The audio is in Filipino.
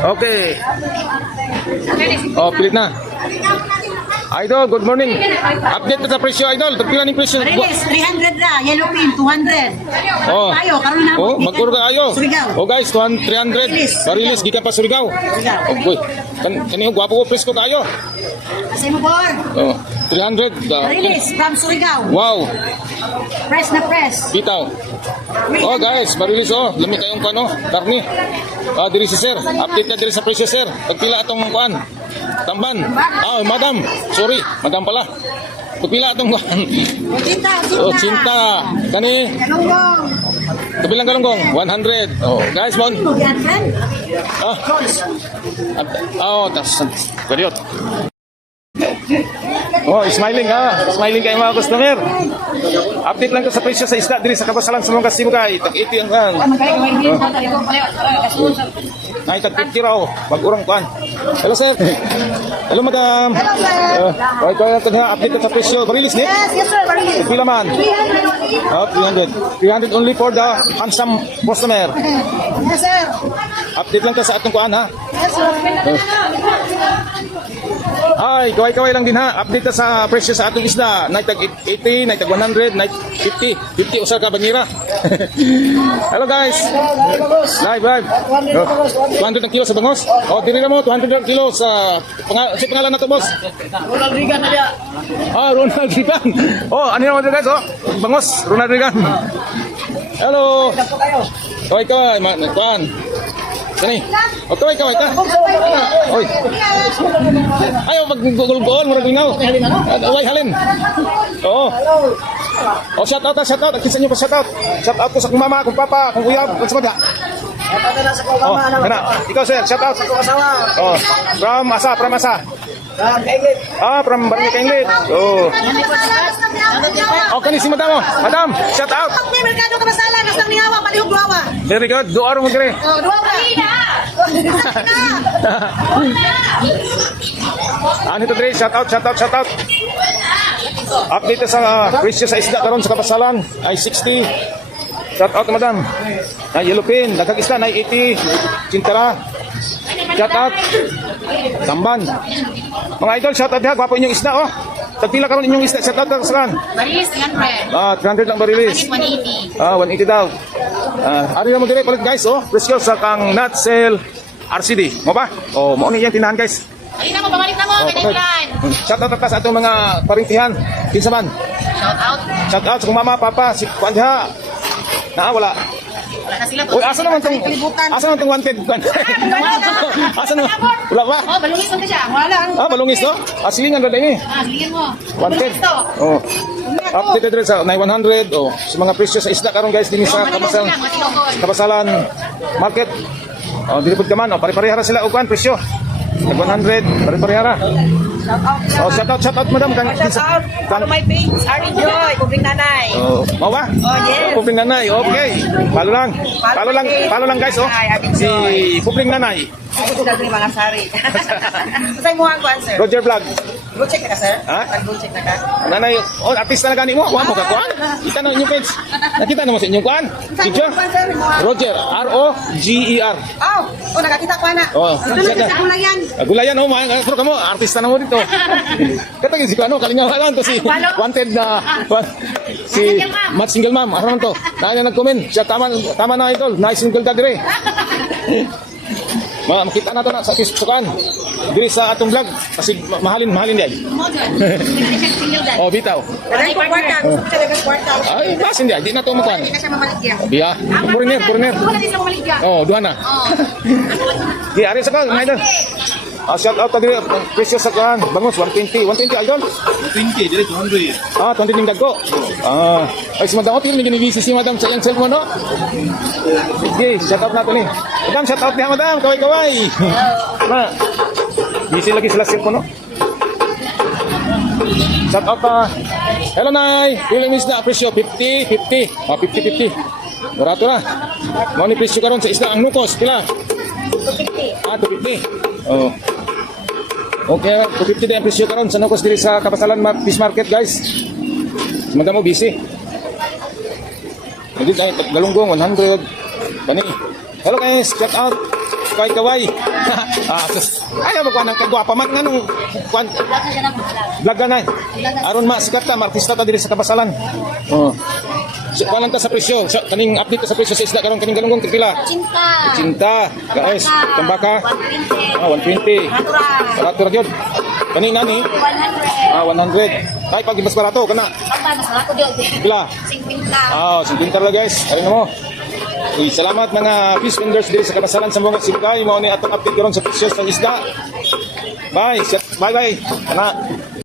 Okay. Oh, pilit na. Idol, good morning. Update sa presyo, Idol. Tagpila ng presyo. Marilis, 300 na. Yellow pin, 200. Oh. Ayo, karon na. Oh, magkuro ka ayo. Surigao. Oh guys, 300. Marilis, gikan pa Surigao. Oh boy. Kanino gwapo ko presko kayo. Kasi mo, Bor. Oh, 300. Marilis, from Surigao. Wow. Press na press. Bitaw. Oh guys, Marilis oh, lami kayong kano, karni. Diri si sir. Update na diri sa presyo sir. Pagpila atong kuan. Tamban. Madam. Sorry, madam pala. Pagpila atong kuan. Cinta, Oh, cinta. Kani. Galunggong. Kabilang galunggong 100. Oh, guys, mon. Tas. Period. Oh, smiling ha. Smiling kayo mga customer. Update lang ko sa presyo sa isda diri sa Kabasalan sa mga Sibugay. Tag-80 ang kan. Ay, tag-50 raw. Mag-urang kuan. Hello, sir. Hello, madam. Hello, sir. Update ko sa presyo. Marilis ni? Yes, sir. Marilis. Pila man? 300. 300 only for the handsome customer. Yes, sir. Update lang ka sa atong kuan ha. Yes, sir. Ay, kaway-kaway lang din ha. Update ka sa presyo sa atong isda. Night tag 80, night tag 100, night 50. 50 usa ka banyera. Hello guys. Live. Oh, 200 ang kilo sa bangos. Oh, dili na mo 200 ang kilo sa pangalan na to, boss. Ronald Reagan na. Ronald Reagan. Oh, ano naman guys, oh. Bangos, Ronald Reagan. Hello. Kaway-kaway, kuan. Sini. O kaway ta. Oy. Ayaw mag-gulgol, murag lingaw. Away halin. Oo. Oh, shout out. Kinsa niyo pa shout out. Shout out ko sa kong mama, kong papa, kong kuya, kung sa mga. Oh, kana. Ikaw sir, shout out sa kong asawa. Oh, from asa. From Barangay Kainglit. Oh. Oh, kani si madam. Madam, shout out. Pag merkado ka masala, nasa nihawa, palihog duwawa. Very good. Duaro mo gire. Oh, duwawa. Ano ito Dre? Shout out. Update sa presyo sa isda karon sa Kabasalan ay 60. Shout out madam. Ay yellowfin, daghang isda na 80. Cintara. Shout out. Tamban. Mga idol, shout out diha, gwapo inyong isda oh. Tagpila karon inyong isda, shout out Kabasalan. Marilis, 300. 300 lang barilis. 180. 180 daw. Ano na mo dire palit guys oh. Presyo sa kang nut sale RCD. Mo ba? Oh, mo ni yan tinahan guys. Balik na mo, kailangan. Shout out sa atong mga parintihan. Kinsa man? Shout out sa kong mama, papa, si Kuan diha. Wala. Wala na sila. Uy, asa naman tong wanted? Asa naman? Wala ba? Oh, balungis lang siya. Wala. Balungis no? Silingan na din eh. Silingan mo. Wanted. Oh. Update din sa 900 oh. Sa mga presyo sa isda karon guys din sa Kabasalan Market. Oh, dilipod ka man, oh, pare-parehara sila ugan presyo. Nag 100, pare-parehara. Shout out madam kan my page, Arin Joy, Kubring Nanay. Oh, mau ba? Oh, yes. Kupring Nanay. Okay. Palo lang guys, oh. Si Kupring Nanay. Ako sila ni mga sari. Say mo ang answer. Roger Vlog. Go check na ka, sir. Ha? Go check na ka. Nanay, oh, artista na gani mo. Wa mo ka kuan. Kita na inyong page. Nakita na mo sa inyong kuan. Picture. Roger, R-O-G-E-R. Oh, nakakita ko na. Oh, Gulayan. Gulayan oh, pero kamo artista na mo dito. Katagin si ano, kalingawan to si wanted na si Mat Single Mom. Ano man to? Kaya nag-comment. Siya tama na idol. Nice single ka dire. Makita na to na sa kisukan. Diri sa atong vlog kasi mahalin di. Oh, bitaw. Aray ko kwarta. Gusto ko talaga kwarta. Ay, basin di na to mo kan. Hindi ka siya mamaligya. Biya. Foreigner. Wala din sa maligya. Oh, duha na. Di ari sa kan, idol. Shout out tadi presyo sa kan. Bangus 120 idol. 20, jadi 200. 20 ning dagko. Ay si madam otil ni ginibisi si madam sa iyang cellphone no. Sige, shout out nato ni. Madam, shout out niya madam, kaway. Ma. Busy lagi sila cellphone no. Shout out pa. Hello nay, piling isda presyo 50. 50. Barato na. Mo ni presyo karon sa isda ang nukos pila? 250. 250. Oh. Okay, 250 din ang presyo karon sa nukos diri sa Kabasalan Fish Market guys. Madam mo busy. Hindi tayo galunggong 100. Kani. Hello guys, check out. kaway. Ayaw mo kuan ang kagwapa man nganong kuan vlog ka na. Aron masikat ta, artista ta diri sa kabasalan. Oh. So, kuan lang ta sa presyo. So, kaning update ta sa presyo sa isda karon kaning galunggong pila. Cinta. Cinta, guys, tambaka. 120. 120. Natural. Barato ra gyud. Kaning nani? 100. 100. Ay pag mas barato kana. Pagka mas ako diyo. Pila? 50. 50 talaga guys. Ayun na mo. Uy, salamat mga fish vendors diri sa kabasalan sa mga Sibugay. Mao ni atong update karon sa presyo sa isda. Bye. Bye bye. Kana.